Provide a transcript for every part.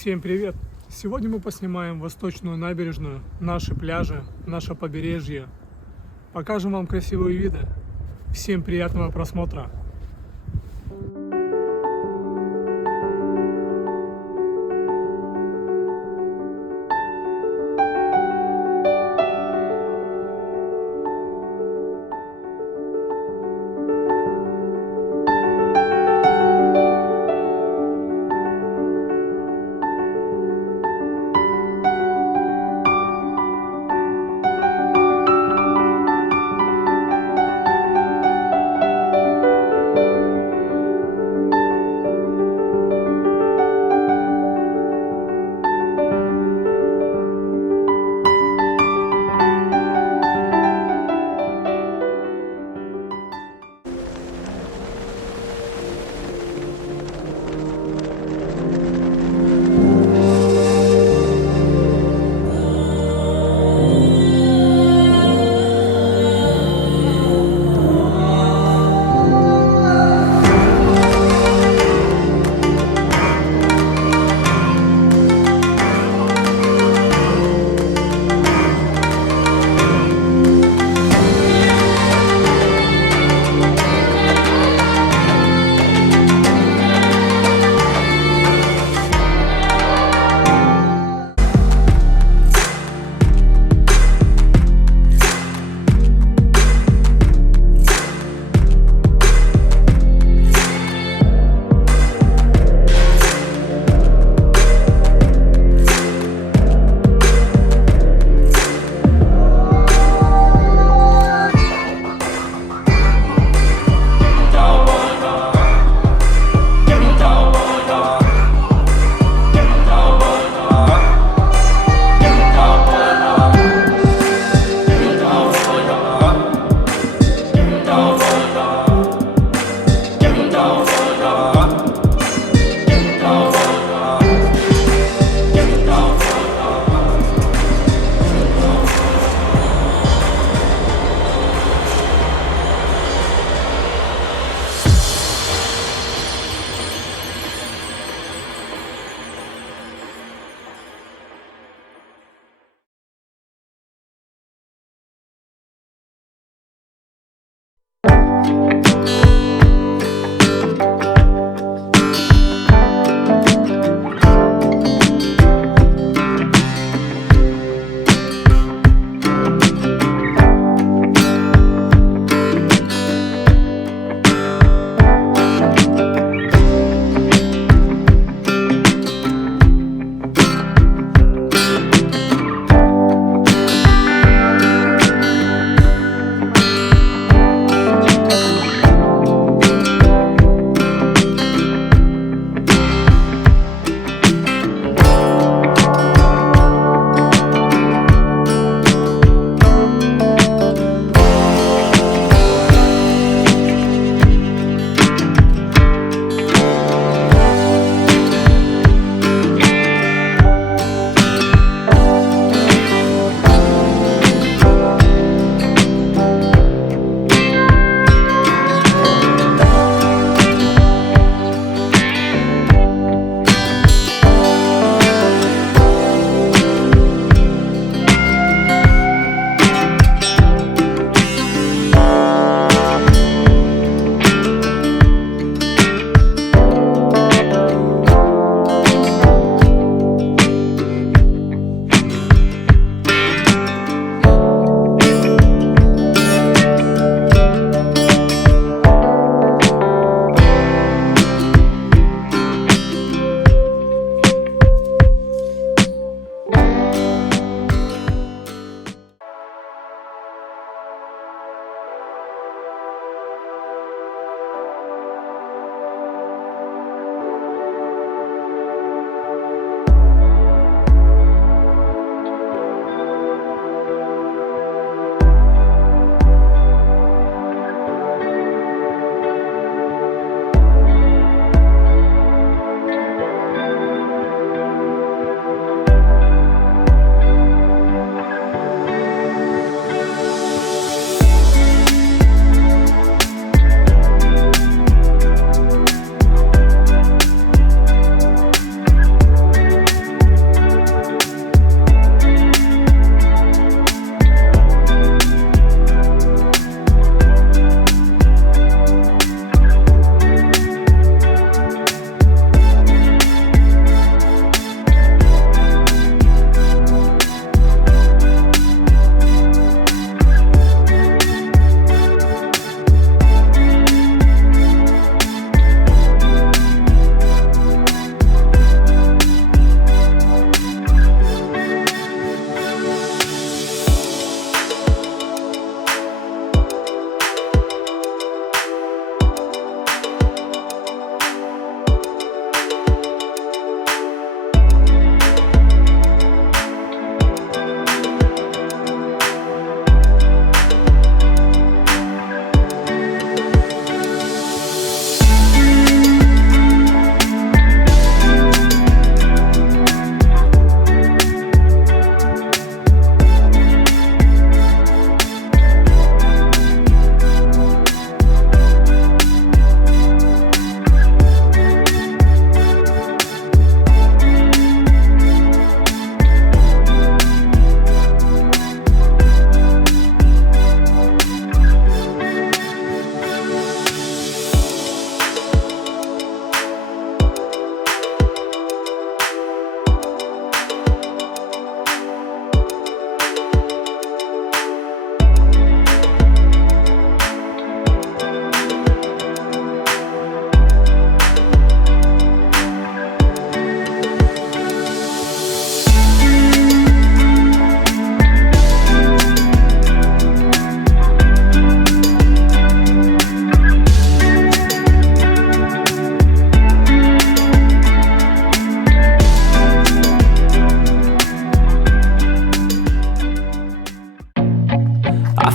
Всем привет! Сегодня мы поснимаем Восточную набережную, наши пляжи, наше побережье. Покажем вам красивые виды. Всем приятного просмотра!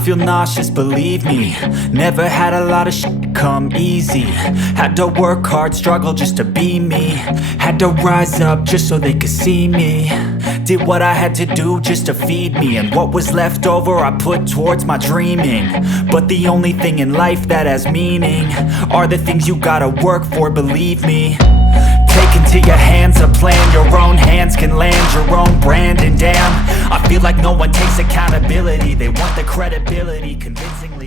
feel nauseous, believe me. Never had a lot of shit come easy. Had to work hard, struggle just to be me. Had to rise up just so they could see me. Did what I had to do just to feed me. And what was left over I put towards my dreaming. But the only thing in life that has meaning are the things you gotta work for, believe me. Take into your hands a plan. Your own hands can land your own brand. And damn, I feel like no one takes accountability. They want the credibility convincingly.